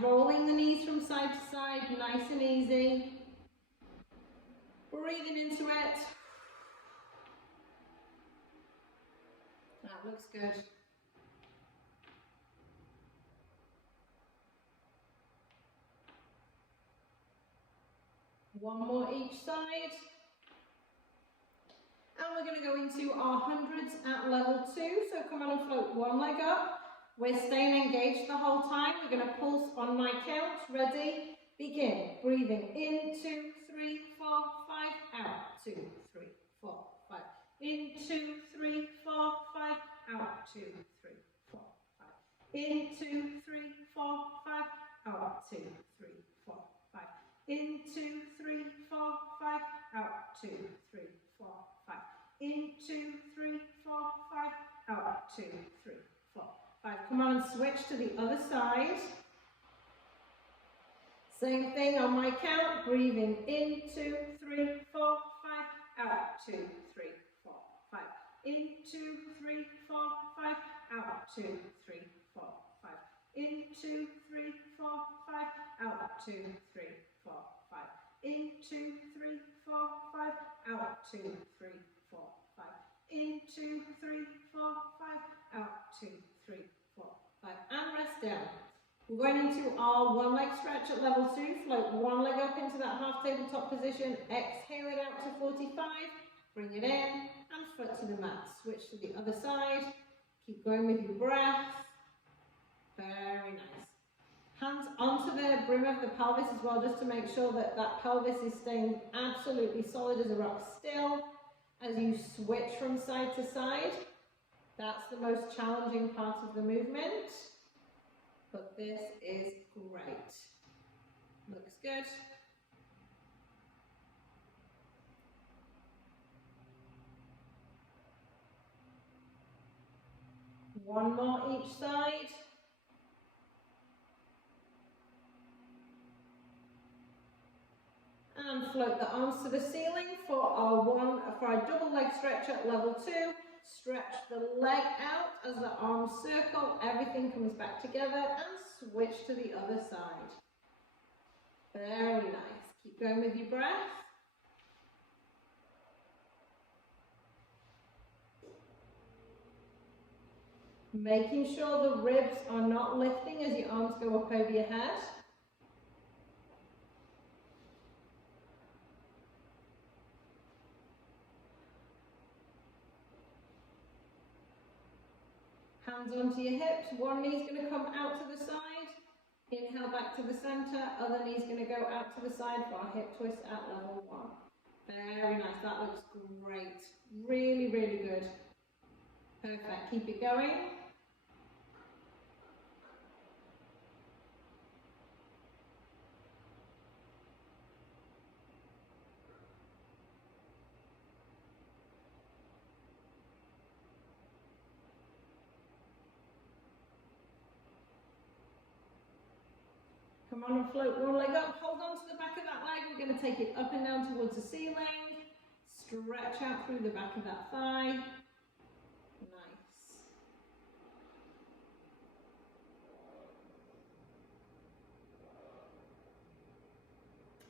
rolling the knees from side to side, nice and easy. Breathing into it. That looks good. One more each side. And we're going to go into our hundreds at level 2. So come on and float one leg up. We're staying engaged the whole time. We're going to pulse on my count. Ready? Begin. Breathing in, 2, 3, 4, 5. Out. 2, 3, 4, 5. In, 2, 3, 4, 5. Out. 2, 3, 4, 5. In, 2, 3, 4, 5. Out. 2, 3, 4, 5. In, 2, 3, 4, 5. Out. 2, 3, 4, 5. In, 2, 3, 4, 5. Out. 2, 3, 4, 5. Come on and switch to the other side. Same thing on my count. Breathing in, 2, 3, 4, 5. Out. 2, 3, 4, 5. In, 2, 3, 4, 5. Out. 2, 3, 4, 5. In, 2, 3, 4, 5. Out. 2, 3, 4, 5. In, 2, 3, 4, 5. Out. 2, 3, 4, 5. In, 2, 3, 4, 5. Out. 2, 3, 4, 5. And rest down. We're going into our one leg stretch at level 2. Float one leg up into that half tabletop position. Exhale it out to 45. Bring it in and foot to the mat. Switch to the other side. Keep going with your breath. Very nice. Hands onto the brim of the pelvis as well, just to make sure that that pelvis is staying absolutely solid as a rock still as you switch from side to side. That's the most challenging part of the movement, but this is great. Looks good. One more each side. And float the arms to the ceiling for our double leg stretch at level 2. Stretch the leg out as the arms circle, everything comes back together, and switch to the other side. Very nice. Keep going with your breath. Making sure the ribs are not lifting as your arms go up over your head. Hands onto your hips, one knee's going to come out to the side, inhale back to the center, other knee's going to go out to the side for our hip twist at level 1. Very nice, that looks great, really, really good. Perfect, keep it going. Come on and float one leg up, hold on to the back of that leg, we're going to take it up and down towards the ceiling, stretch out through the back of that thigh, nice.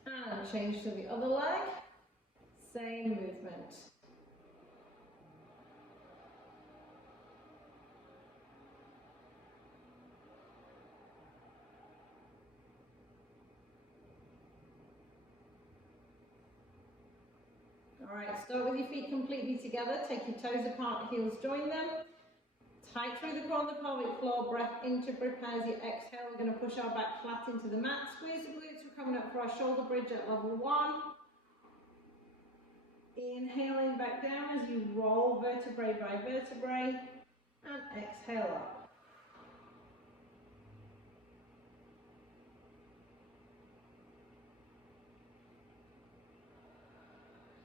And change to the other leg, same movement. Alright, start with your feet completely together, take your toes apart, heels join them. Tight through the core of the pelvic floor, breath in to prepare as you exhale. We're going to push our back flat into the mat, squeeze the glutes, we're coming up for our shoulder bridge at level 1. Inhaling back down as you roll vertebrae by vertebrae, and exhale up.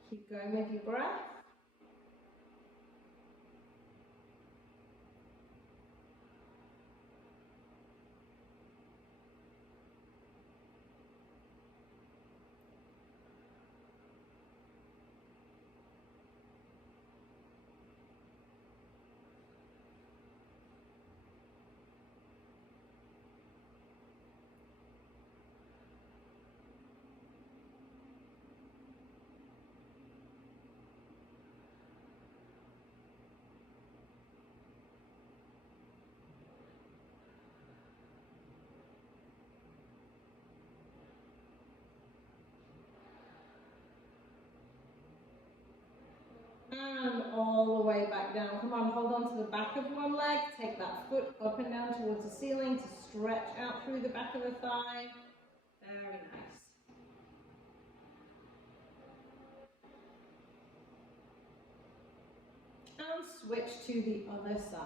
Keep going with your breath. onto the back of one leg, take that foot up and down towards the ceiling to stretch out through the back of the thigh. Very nice. And switch to the other side.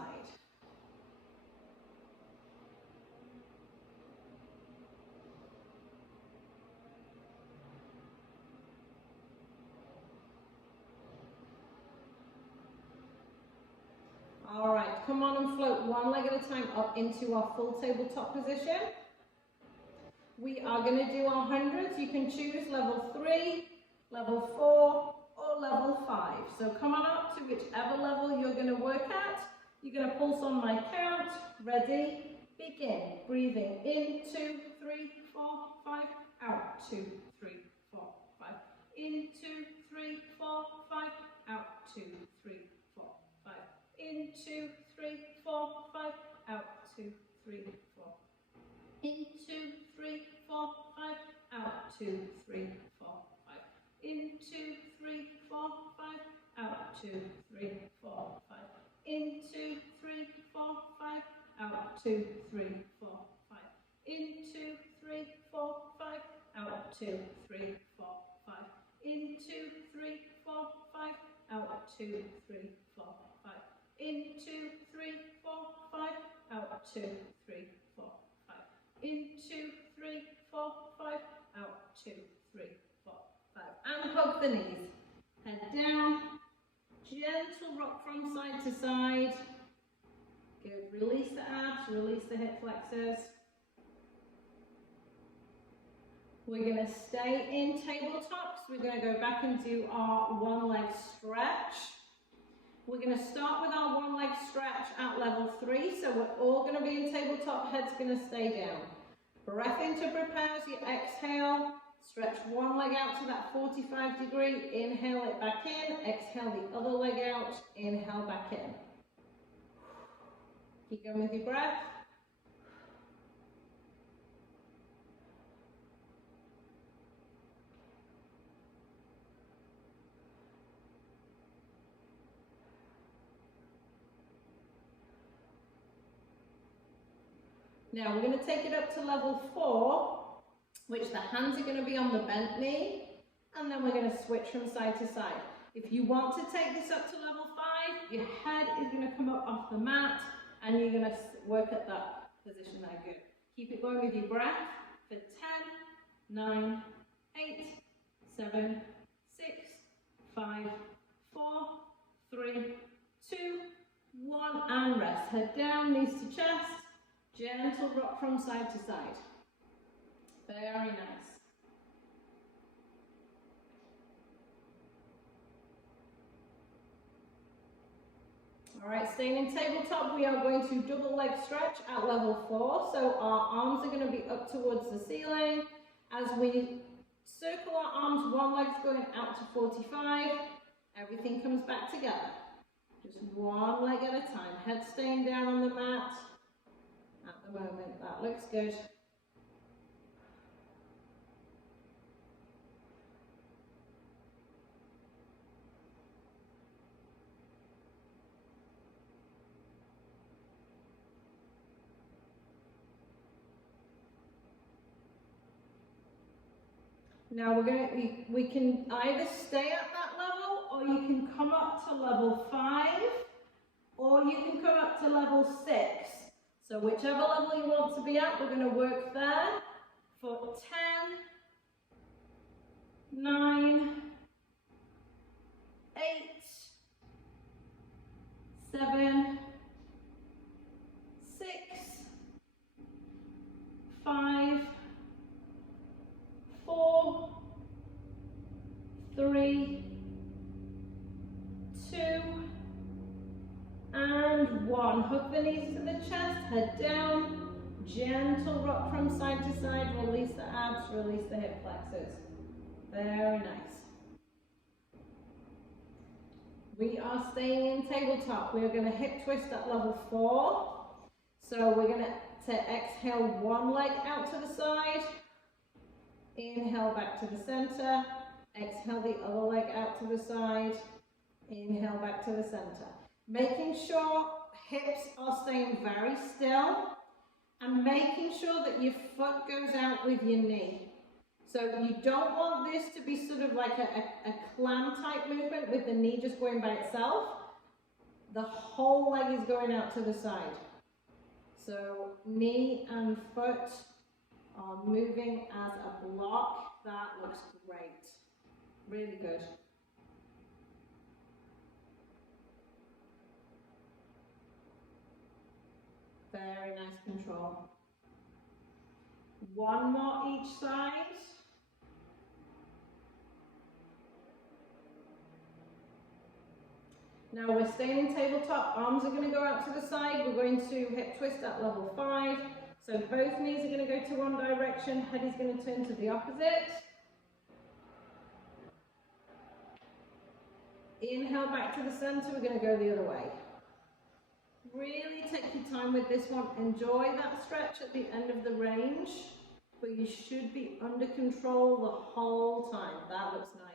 All right, come on and float one leg at a time up into our full tabletop position. We are going to do our hundreds. You can choose level 3, level 4, or level 5. So come on up to whichever level you're going to work at. You're going to pulse on my count. Ready? Begin. Breathing in, 2, 3, 4, 5. Out, 2, 3, 4, 5. In, 2, 3, 4, 5. Out, 2, 3, 4, 5. In, 2, 3, 4, 5. Out, 2, 3, 4. In, 2, 3, 4, 5. Out, 2, 3, 4, 5. In, 2, 3, 4, 5. Out, 2, 3, 4, 5. In, 2, 3, 4, 5. Out, 2, 3, 4, 5. In, 2, 3, 4, 5. Out, 2, 3, 4, 5. In, 2, 3, 4, 5. Out, 2, 3, 4, 5. In, 2, 3, 4, 5. Out, 2, 3, 4, 5. In, 2, 3, 4, 5. Out, 2, 3, 4, 5. And hug the knees. Head down. Gentle rock from side to side. Good. Release the abs, release the hip flexors. We're going to stay in tabletops. We're going to go back and do our one leg stretch. We're going to start with our one leg stretch at level 3. So we're all going to be in tabletop, head's going to stay down. Breath in to prepare as you exhale. Stretch one leg out to that 45 degree. Inhale it back in. Exhale the other leg out. Inhale back in. Keep going with your breath. Now we're going to take it up to level 4, which the hands are going to be on the bent knee, and then we're going to switch from side to side. If you want to take this up to level 5, your head is going to come up off the mat, and you're going to work at that position there. Good. Keep it going with your breath for 10, 9, 8, 7, 6, 5, 4, 3, 2, 1, and rest. Head down, knees to chest. Gentle rock from side to side. Very nice. All right, staying in tabletop, we are going to double leg stretch at level 4. So our arms are going to be up towards the ceiling. As we circle our arms, one leg's going out to 45. Everything comes back together. Just one leg at a time. Head staying down on the mat. At the moment, that looks good. Now we can either stay at that level, or you can come up to level 5, or you can come up to level 6. So whichever level you want to be at, we're going to work there for 10, 9, 8, 7, 6, 5, 4, 3, 2, and 1. Hug the knees to the chest, head down, gentle rock from side to side, release the abs, release the hip flexors. Very nice. We are staying in tabletop. We are going to hip twist at level 4. So we're going to exhale one leg out to the side, inhale back to the center, exhale the other leg out to the side, inhale back to the center. Making sure hips are staying very still, and making sure that your foot goes out with your knee. So you don't want this to be sort of like a clam type movement with the knee just going by itself. The whole leg is going out to the side. So knee and foot are moving as a block. That looks great. Really good. Very nice control. One more each side. Now we're staying in tabletop. Arms are going to go out to the side. We're going to hip twist at level 5. So both knees are going to go to one direction. Head is going to turn to the opposite. Inhale back to the center. We're going to go the other way. Really take your time with this one. Enjoy that stretch at the end of the range, but you should be under control the whole time. That looks nice.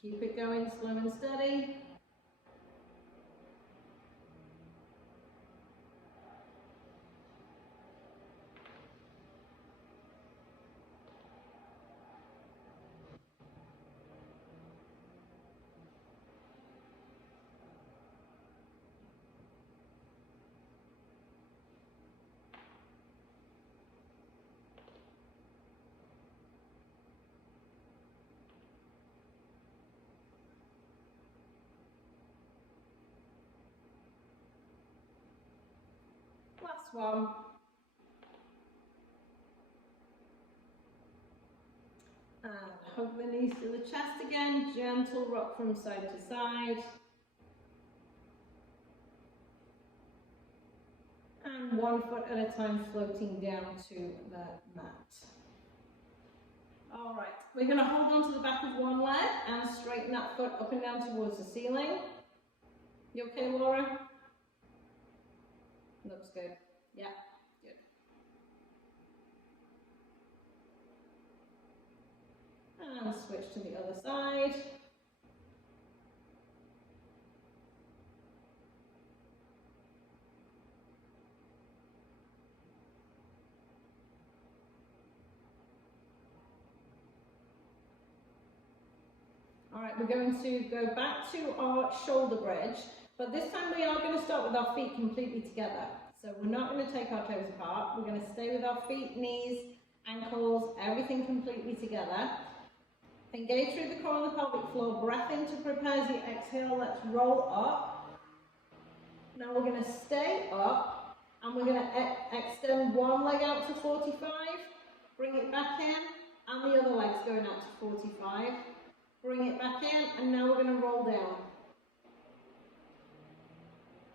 Keep it going slow and steady. Last one. And hug the knees to the chest again. Gentle rock from side to side. And one foot at a time floating down to the mat. All right, we're going to hold on to the back of one leg and straighten that foot up and down towards the ceiling. You okay, Laura? Looks good. Yeah, good. And switch to the other side. All right, we're going to go back to our shoulder bridge, but this time we are going to start with our feet completely together. So we're not going to take our toes apart. We're going to stay with our feet, knees, ankles, everything completely together. Engage through the core of the pelvic floor. Breath in to prepare as you exhale. Let's roll up. Now we're going to stay up, and we're going to extend one leg out to 45. Bring it back in, and the other leg's going out to 45. Bring it back in, and now we're going to roll down.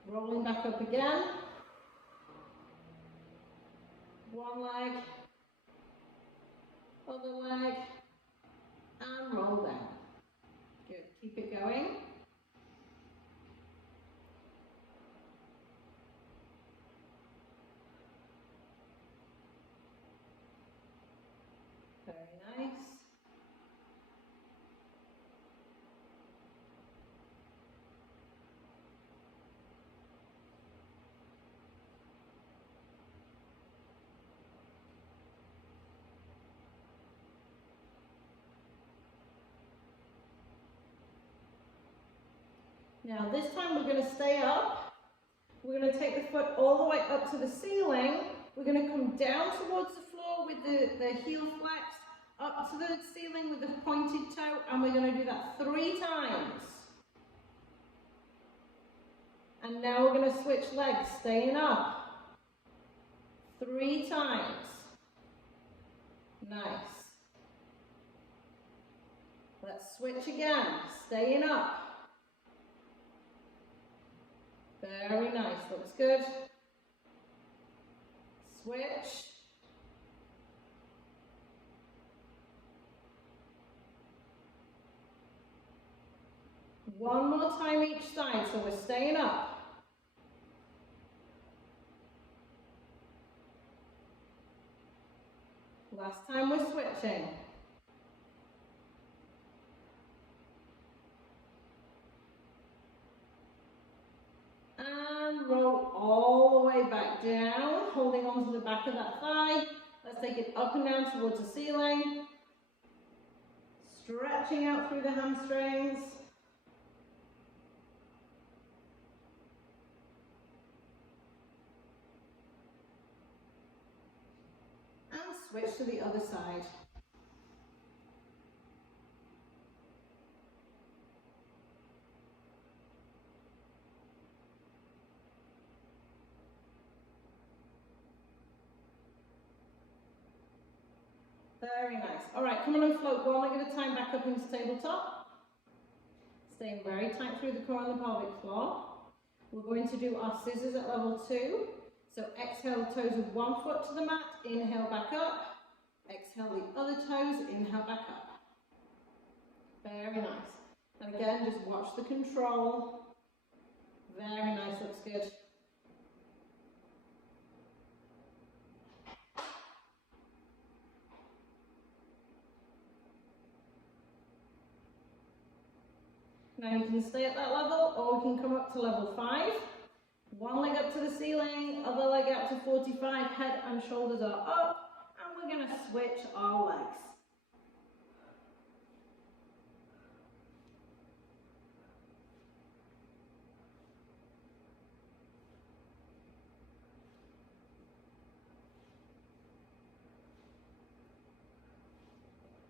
Rolling back up again. One leg, other leg, and roll down. Good, keep it going. Very nice. Now this time we're going to stay up. We're going to take the foot all the way up to the ceiling. We're going to come down towards the floor with the heel flexed, up to the ceiling with the pointed toe, and we're going to do that 3 times. And now we're going to switch legs, staying up. 3 times. Nice. Let's switch again, staying up. Very nice, looks good. Switch. One more time each side, so we're staying up. Last time we're switching. And roll all the way back down, holding onto the back of that thigh. Let's take it up and down towards the ceiling. Stretching out through the hamstrings. And switch to the other side. Very nice. All right, come on and float one leg at a time back up into tabletop. Staying very tight through the core and the pelvic floor. We're going to do our scissors at level 2. So exhale the toes of one foot to the mat, inhale back up. Exhale the other toes, inhale back up. Very nice. And again, just watch the control. Very nice, looks good. Now you can stay at that level, or we can come up to level 5. One leg up to the ceiling, other leg up to 45, head and shoulders are up, and we're going to switch our legs.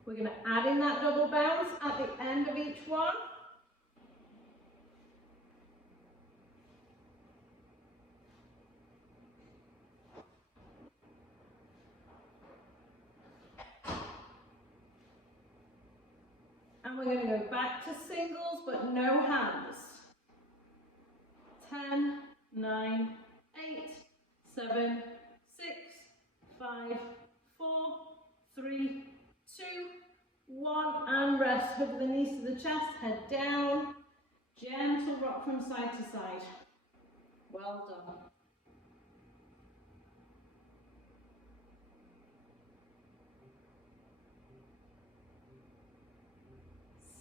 We're going to add in that double bounce at the end of each one. And we're going to go back to singles, but no hands. 10, 9, 8, 7, 6, 5, 4, 3, 2, 1, and rest. Hook the knees to the chest, head down. Gentle rock from side to side. Well done.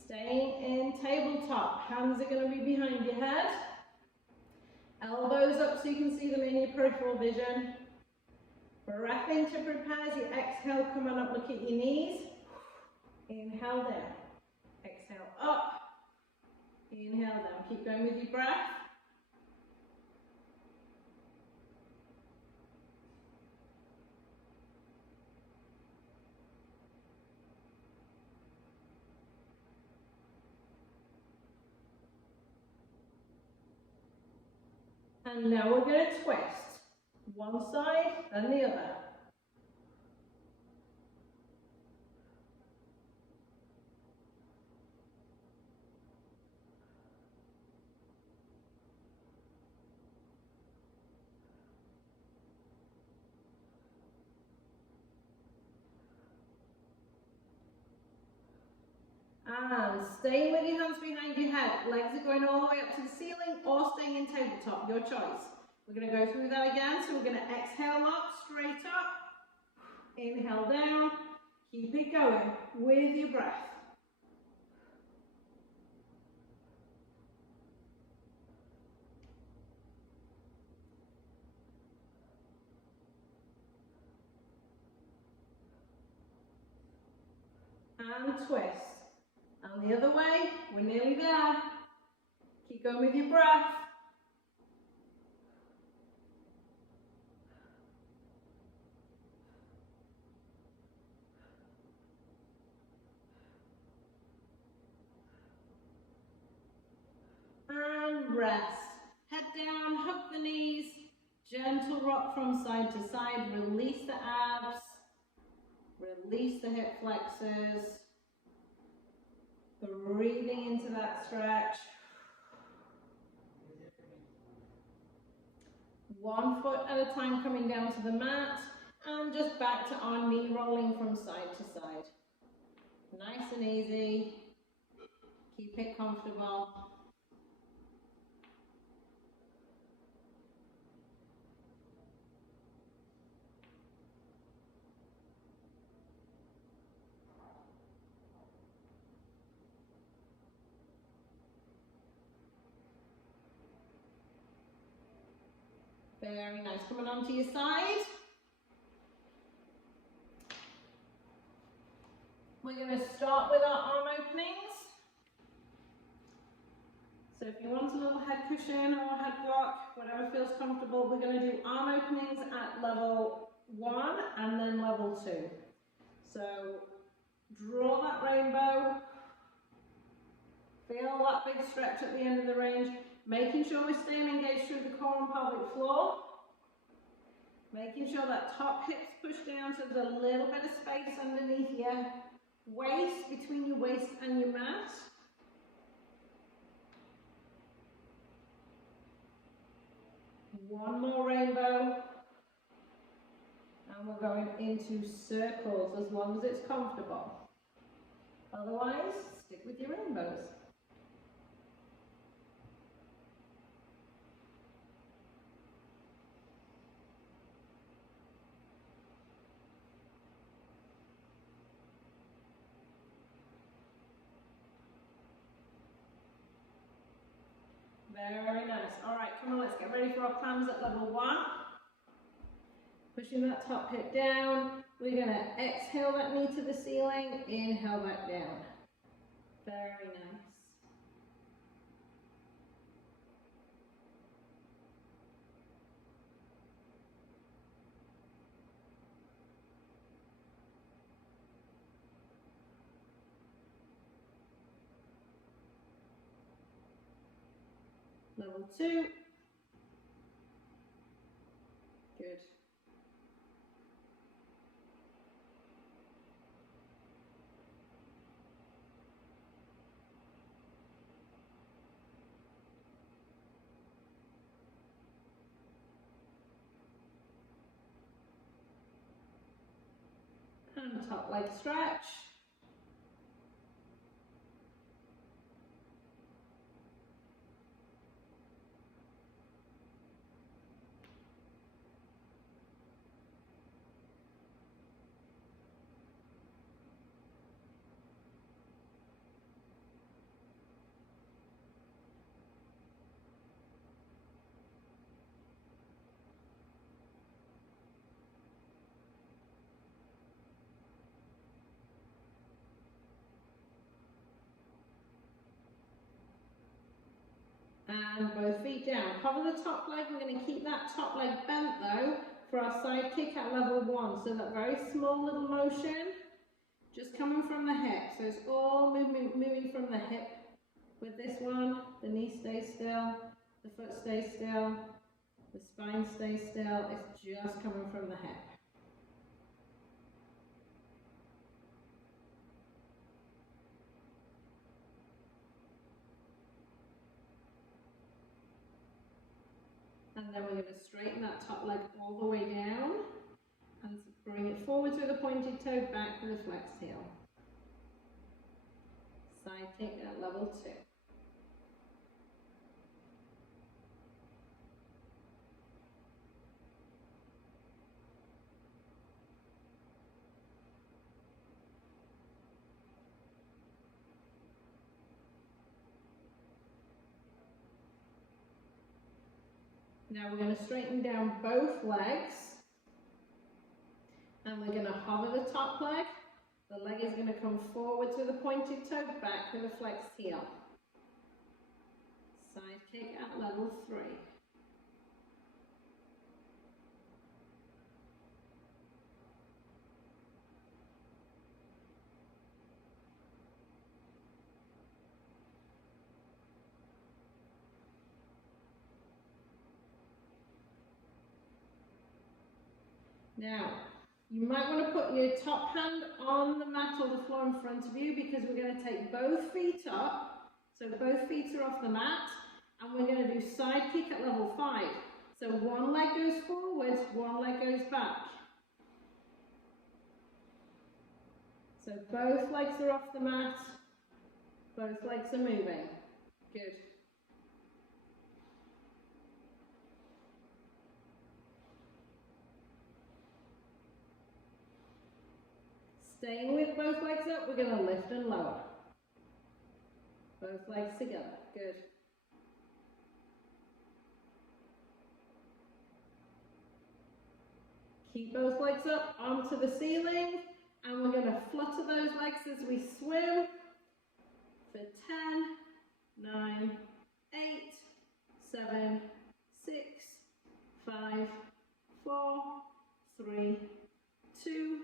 Staying in tabletop. Hands are going to be behind your head. Elbows up so you can see them in your peripheral vision. Breath in to prepare as you exhale, come on up, look at your knees. Inhale down. Exhale up. Inhale down. Keep going with your breath. And now we're going to twist. One side, then the other. And staying with your hands behind your head. Legs are going all the way up to the ceiling or staying in tabletop, your choice. We're going to go through that again. So we're going to exhale up, straight up. Inhale down. Keep it going with your breath. And twist. And the other way, we're nearly there. Keep going with your breath. And rest. Head down, hook the knees. Gentle rock from side to side. Release the abs. Release the hip flexors. Breathing into that stretch. One foot at a time coming down to the mat. And just back to our knee rolling from side to side. Nice and easy. Keep it comfortable. Very nice. Coming onto your side. We're going to start with our arm openings. So if you want a little head cushion or head block, whatever feels comfortable, we're going to do arm openings at level 1 and then level 2. So draw that rainbow. Feel that big stretch at the end of the range, making sure we're staying engaged through the core and pelvic floor. Making sure that top hip's pushed down so there's a little bit of space underneath your waist, between your waist and your mat. One more rainbow. And we're going into circles as long as it's comfortable. Otherwise, stick with your rainbows. Very nice. All right, come on, let's get ready for our clams at level 1. Pushing that top hip down. We're going to exhale that knee to the ceiling, inhale back down. Very nice. Level 2. Good. And top leg stretch. And both feet down. Cover the top leg. We're going to keep that top leg bent though for our side kick at level 1. So that very small little motion, just coming from the hip. So it's all moving from the hip. With this one, the knee stays still, the foot stays still, the spine stays still. It's just coming from the hip. And then we're going to straighten that top leg all the way down and bring it forward through the pointed toe, back to the flexed heel. Side kick at level 2. Now we're going to straighten down both legs, and we're going to hover the top leg. The leg is going to come forward to the pointed toe, back to the flexed heel. Side kick at level 3. Now, you might want to put your top hand on the mat or the floor in front of you, because we're going to take both feet up. So both feet are off the mat, and we're going to do side kick at level 5. So one leg goes forward, one leg goes back. So both legs are off the mat, both legs are moving. Good. Staying with both legs up, we're going to lift and lower. Both legs together. Good. Keep both legs up onto the ceiling, and we're going to flutter those legs as we swim for 10, 9, 8, 7, 6, 5, 4, 3, 2,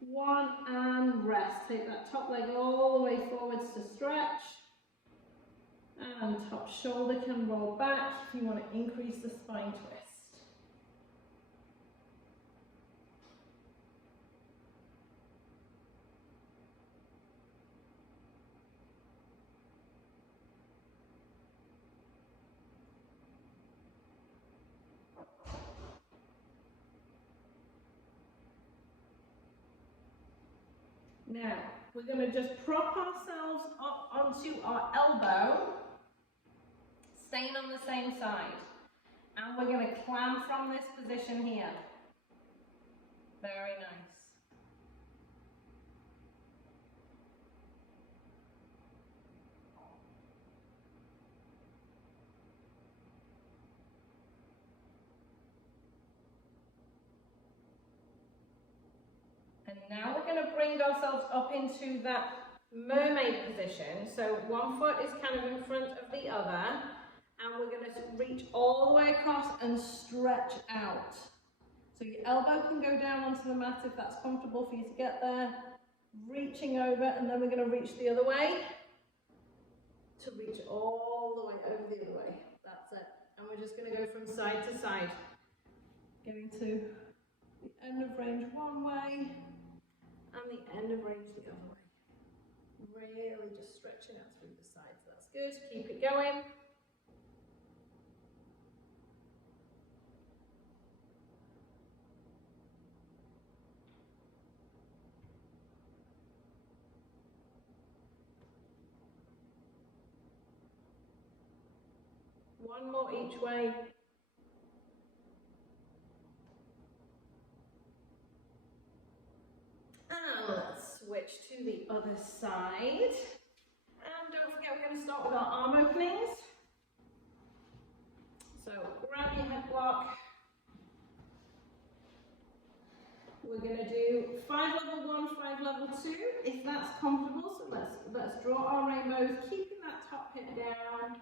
1, and rest. Take that top leg all the way forwards to stretch. And top shoulder can roll back if you want to increase the spine twist. Now, we're going to just prop ourselves up onto our elbow, staying on the same side. And we're going to climb from this position here. Very nice. And now we're going to bring ourselves up into that mermaid position. So one foot is kind of in front of the other, and we're going to reach all the way across and stretch out. So your elbow can go down onto the mat if that's comfortable for you to get there. Reaching over, and then we're going to reach the other way to reach all the way over the other way. That's it. And we're just going to go from side to side. Getting to the end of range one way and the end of range the other way. Really just stretching out through the sides. That's good. Keep it going. One more each way. And let's switch to the other side. And don't forget, we're going to start with our arm openings. So grab your head block. We're going to do 5 level 1, 5 level 2, if that's comfortable. So let's draw our rainbows, keeping that top hip down.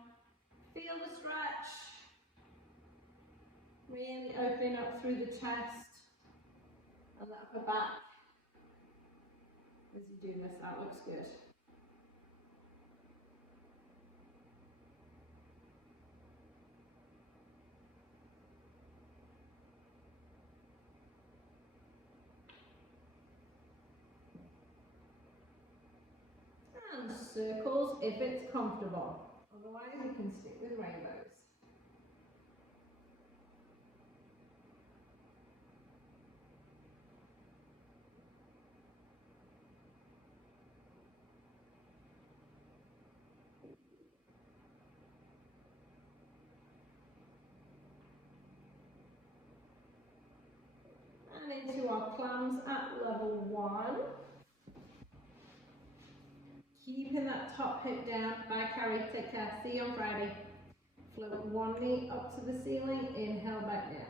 Feel the stretch. Really opening up through the chest and the upper back. As you do this, that looks good. And circles if it's comfortable. Otherwise, you can stick with rainbows. And into our clams at level 1. Keeping that top hip down. Bye, Carrie. Take care. See you on Friday. Float one knee up to the ceiling. Inhale back down.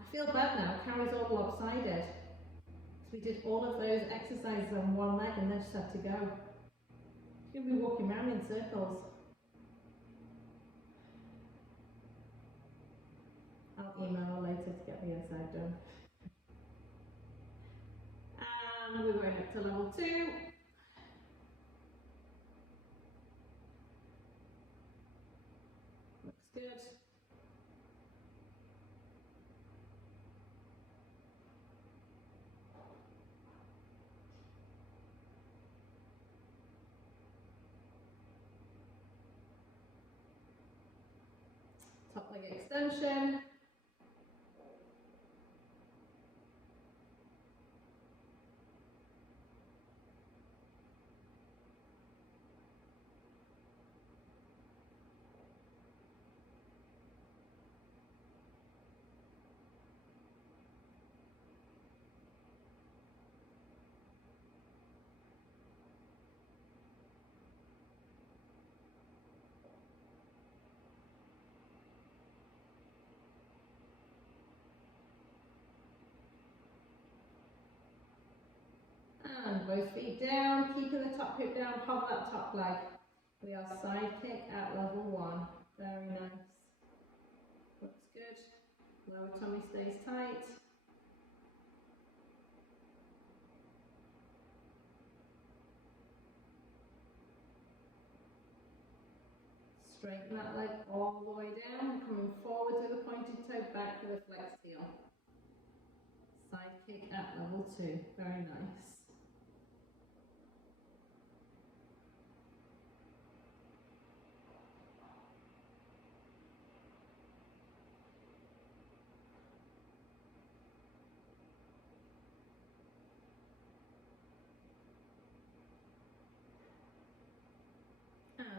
I feel bad now. Carrie's all lopsided. We did all of those exercises on one leg and then just had to go. She's going to be walking around in circles. I'll email her later to get the inside done. And we're going up to level 2. Looks good. Top leg extension. both feet down, keeping the top hip down, hover that top leg. We are side kick at level 1. Very nice. Looks good. Lower tummy stays tight. Straighten that leg all the way down, coming forward with a pointed toe, back with a flexed heel. Side kick at level 2. Very nice.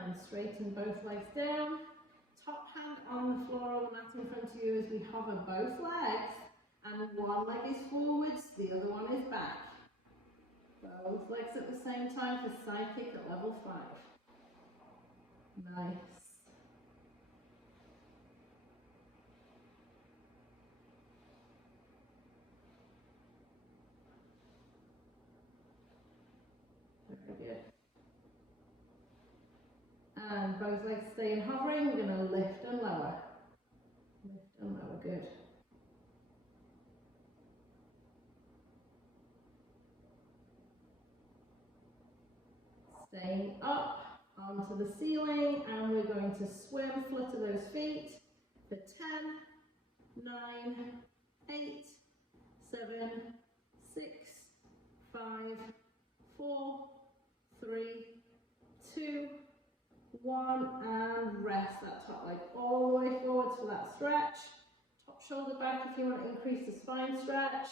And straighten both legs down. Top hand on the floor or the mat in front of you as we hover both legs. And one leg is forwards, the other one is back. Both legs at the same time for side kick at level 5. Nice. Very good. And both legs stay in hovering. We're going to lift and lower. Lift and lower. Good. Staying up onto the ceiling, and we're going to swim, flutter those feet for 10, 9, 8, 7, 6, 5, 4, 3, 2, 1, and rest that top leg all the way forwards for that stretch. Top shoulder back if you want to increase the spine stretch.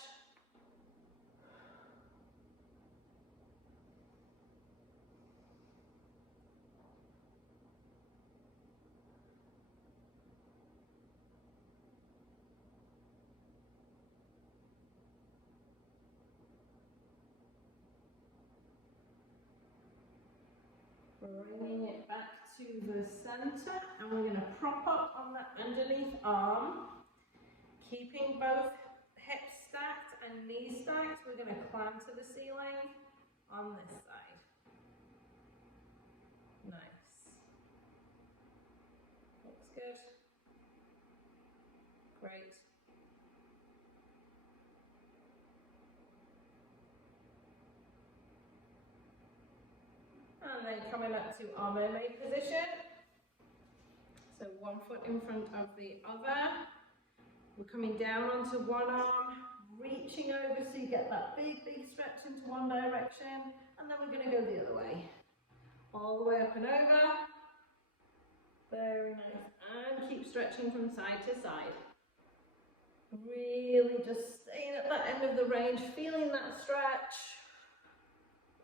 Bringing it back to the center, and we're going to prop up on that underneath arm, keeping both hips stacked and knees stacked. We're going to climb to the ceiling on this side. Nice. Looks good. Great. And then coming up to our mermaid position. So one foot in front of the other. We're coming down onto one arm, reaching over so you get that big stretch into one direction. And then we're going to go the other way. All the way up and over. Very nice. And keep stretching from side to side. Really just staying at that end of the range, feeling that stretch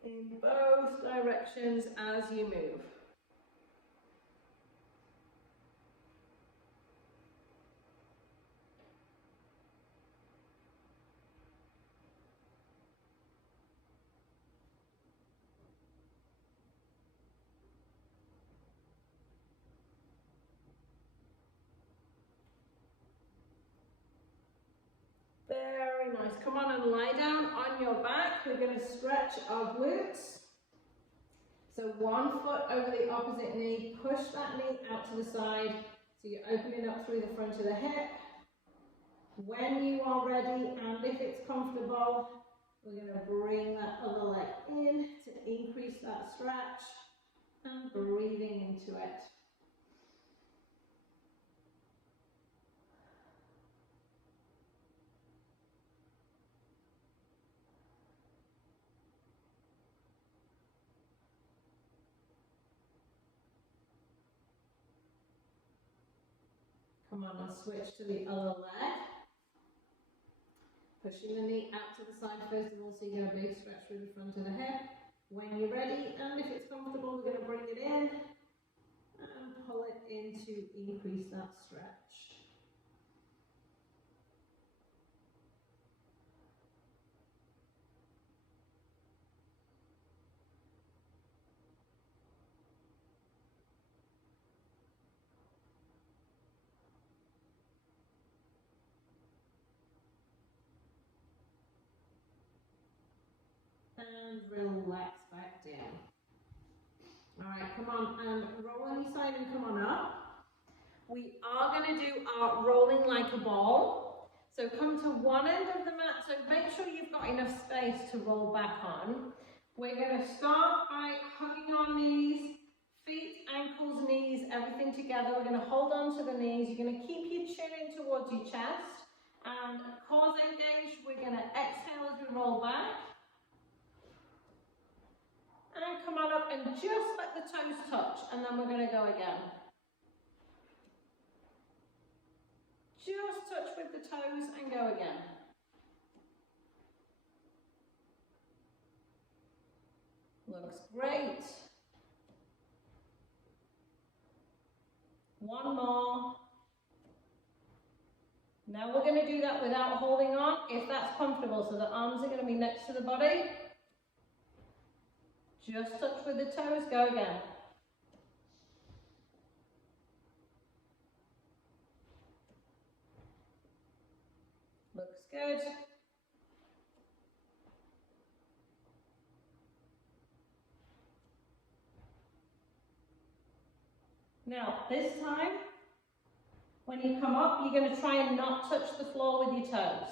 in both directions as you move. Very nice. Come on and lie down on your back. We're going to stretch our glutes. So one foot over the opposite knee. Push that knee out to the side. So you're opening up through the front of the hip. When you are ready, and if it's comfortable, we're going to bring that other leg in to increase that stretch and breathing into it. Come on and switch to the other leg. Pushing the knee out to the side first of all, so you get a big stretch through the front of the hip. When you're ready, and if it's comfortable, we're going to bring it in and pull it in to increase that stretch. and relax back down. All right, come on and roll on your side and come on up. We are going to do our rolling like a ball. So come to one end of the mat, so make sure you've got enough space to roll back on. We're going to start by hugging our knees, feet, ankles, knees, everything together. We're going to hold on to the knees. You're going to keep your chin in towards your chest. And cores engaged. We're going to exhale as we roll back. And come on up and just let the toes touch. And then we're going to go again. Just touch with the toes and go again. Looks great. One more. Now we're going to do that without holding on, if that's comfortable. So the arms are going to be next to the body. Just touch with the toes, go again. Looks good. Now, this time, when you come up, you're going to try and not touch the floor with your toes.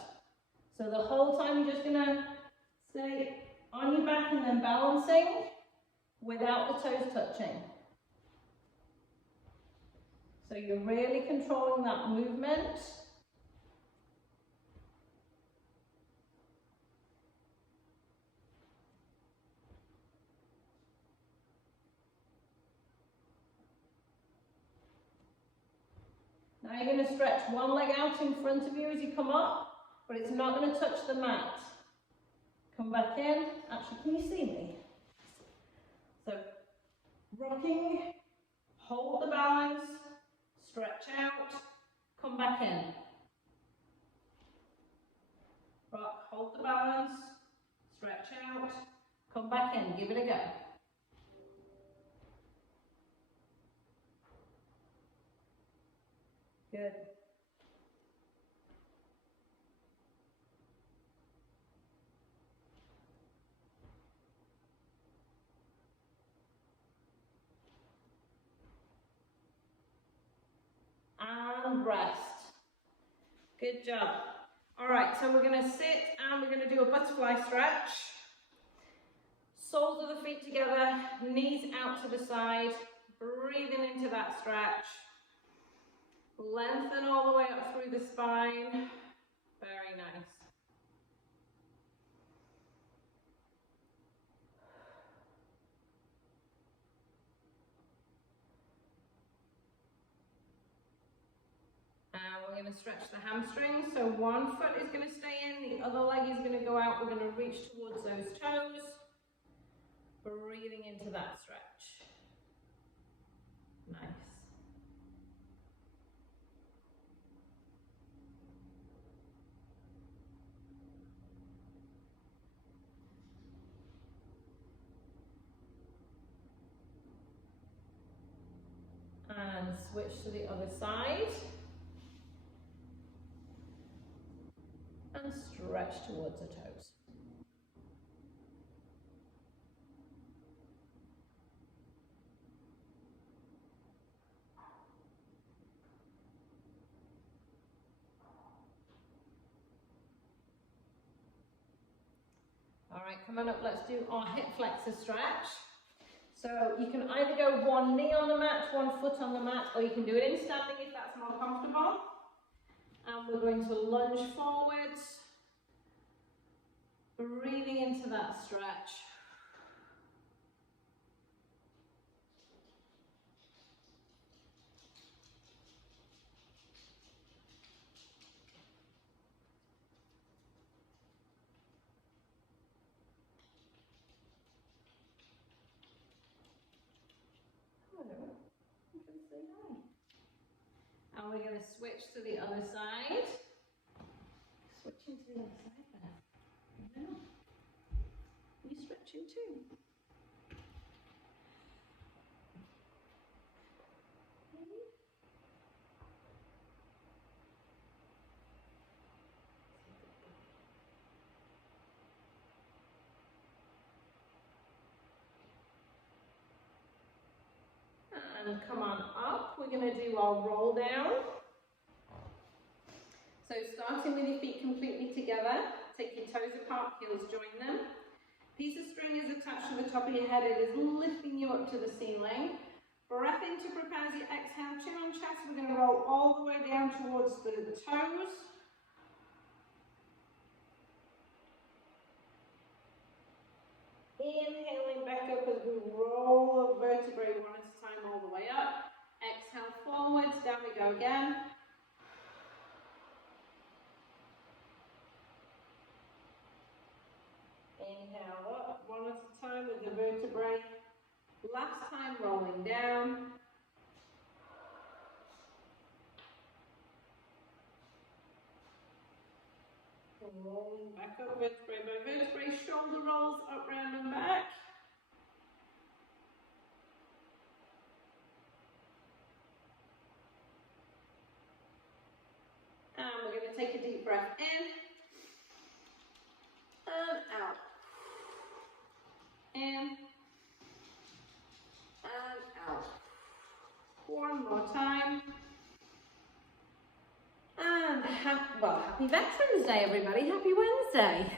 So the whole time you're just going to stay on your back and then balancing without the toes touching. So you're really controlling that movement. Now you're going to stretch one leg out in front of you as you come up, but it's not going to touch the mat. Come back in. Actually, can you see me? So, rocking, hold the balance, stretch out, come back in. Rock, hold the balance, stretch out, come back in. Give it a go. Good. And rest. Good job. All right, so we're going to sit and we're going to do a butterfly stretch. Soles of the feet together, knees out to the side, breathing into that stretch. Lengthen all the way up through the spine. Very nice. And we're going to stretch the hamstrings. So one foot is going to stay in, the other leg is going to go out. We're going to reach towards those toes. Breathing into that stretch. Nice. And switch to the other side. And stretch towards the toes. All right, come on up, let's do our hip flexor stretch. So you can either go one knee on the mat, one foot on the mat, or you can do it in standing if that's more comfortable. And we're going to lunge forwards, breathing into that stretch. And we're going to switch to the other side. Switching to the other side then. You stretching too? and come on up. We're going to do our roll down. So starting with your feet completely together, take your toes apart, heels join them. Piece of string is attached to the top of your head, it is lifting you up to the ceiling. Breath in to prepare as you exhale, chin on chest. We're going to roll all the way down towards the toes. Inhaling back up as we roll a vertebrae one at a time all the way up. Exhale forwards, down we go again. Inhale up, one at a time with the vertebrae. Last time rolling down. Rolling back up, vertebrae by vertebrae, shoulder rolls up, round and back. And we're going to take a deep breath in and out. In and out. One more time. And happy Veterans Day, everybody. Happy Wednesday.